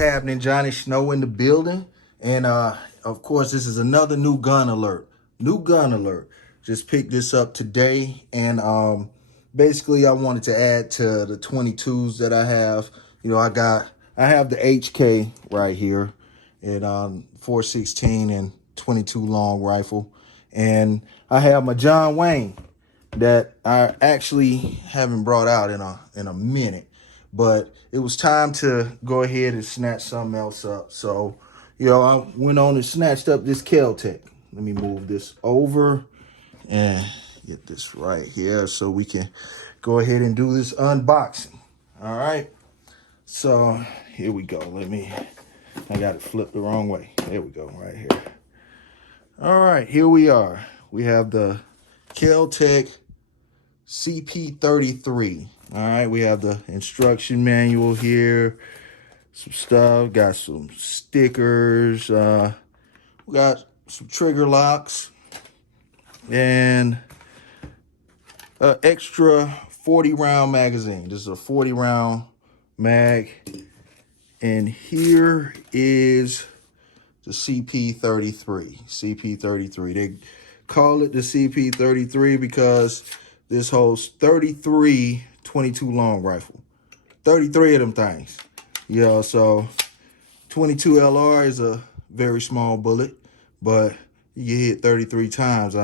happening? Johnny Snow in the building. And of course, this is another new gun alert. New gun alert. Just picked this up today. And basically, I wanted to add to the 22s that I have. You know, I have the HK right here at 416 and 22 long rifle. And I have my John Wayne that I actually haven't brought out in a minute. But it was time to go ahead and snatch something else up. So, you know, I went on and snatched up this Kel Tec. Let me move this over and get this right here so we can go ahead and do this unboxing. All right. So here we go. I got it flipped the wrong way. There we go, right here. All right, here we are. We have the Kel Tec CP33. All right, we have the instruction manual here, some stuff, got some stickers, we got some trigger locks, and an extra 40-round magazine. This is a 40-round mag, and here is the CP33. CP33. They call it the CP33 because this holds 33 22 long rifle. 33 of them things. You know, so 22lr is a very small bullet, but you hit 33 times.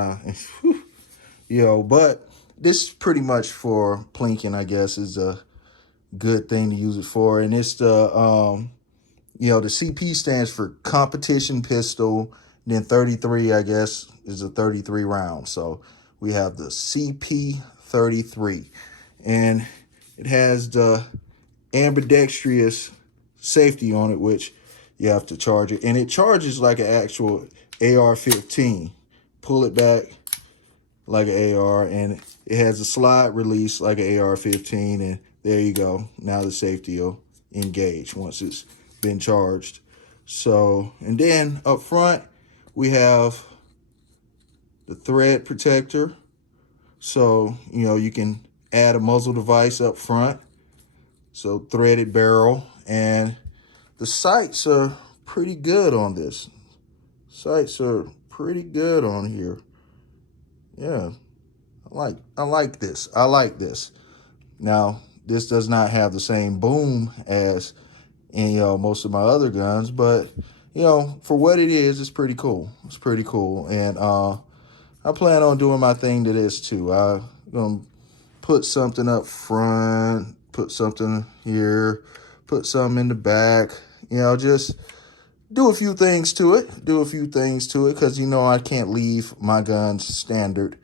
You know, but this is pretty much for plinking, I guess, is a good thing to use it for. And it's the, you know, the CP stands for competition pistol. Then 33, I guess, is a 33 round. So we have the CP33. And it has the ambidextrous safety on it, which you have to charge it. And it charges like an actual AR-15. Pull it back like an AR, and it has a slide release like an AR-15. And there you go. Now the safety will engage once it's been charged. So, and then up front, we have the thread protector. So, you know, you can add a muzzle device up front. So threaded barrel, and the sights are pretty good on this. Sights are pretty good on here. Yeah, I like this. I like this. Now, this does not have the same boom as in, you know, most of my other guns, but you know, for what it is, it's pretty cool. It's pretty cool, and I plan on doing my thing to this too. I'm gonna put something up front, put something here, put something in the back. You know, just do a few things to it. Do a few things to it, because you know I can't leave my guns standard.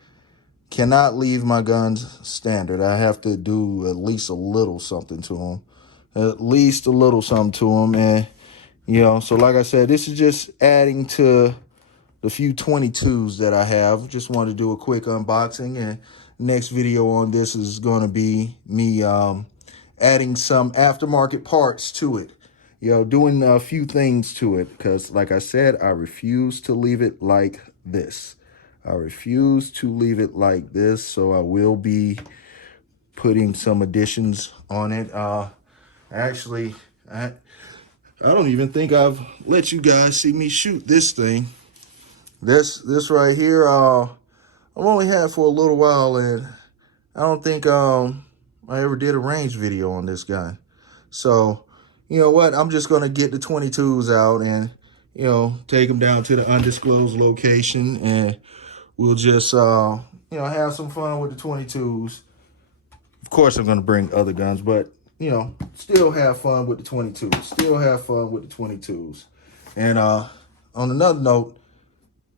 Cannot leave my guns standard. I have to do at least a little something to them. At least a little something to them. And, you know, so like I said, this is just adding to the few 22s that I have. Just wanted to do a quick unboxing. And next video on this is going to be me adding some aftermarket parts to it. You know, doing a few things to it. Because, like I said, I refuse to leave it like this. I refuse to leave it like this, so I will be putting some additions on it. Actually, I don't even think I've let you guys see me shoot this thing. This right here, I've only had for a little while, and I don't think I ever did a range video on this guy. So, you know what? I'm just gonna get the 22s out and, you know, take them down to the undisclosed location, and we'll just, you know, have some fun with the 22s. Of course, I'm going to bring other guns, but, you know, still have fun with the 22s. Still have fun with the 22s. And on another note,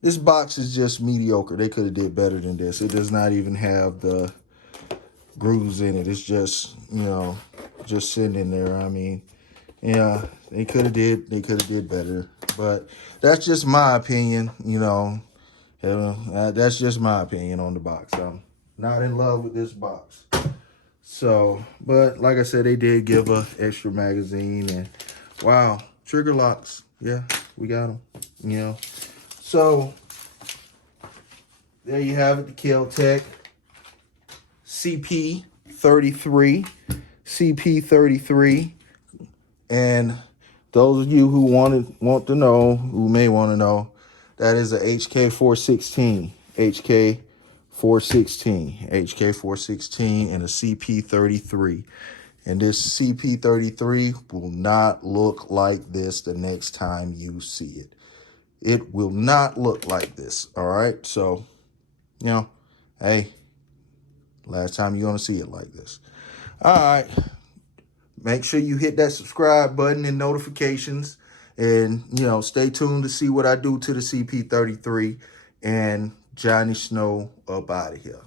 this box is just mediocre. They could have did better than this. It does not even have the grooves in it. It's just, you know, just sitting in there. I mean, yeah, they could have did better. But that's just my opinion, you know. That's just my opinion on the box. I'm not in love with this box. So, but like I said, they did give a extra magazine, and wow, trigger locks. Yeah, we got them, you know. So there you have it, the Kel Tec CP33. CP33. And those of you who want to know, who may want to know, that is a HK416, HK416 and a CP33. And this CP33 will not look like this the next time you see it. It will not look like this, all right? So, you know, hey, last time you're going to see it like this. All right. Make sure you hit that subscribe button and notifications. And, you know, stay tuned to see what I do to the CP33. And Johnny Snow up out of here.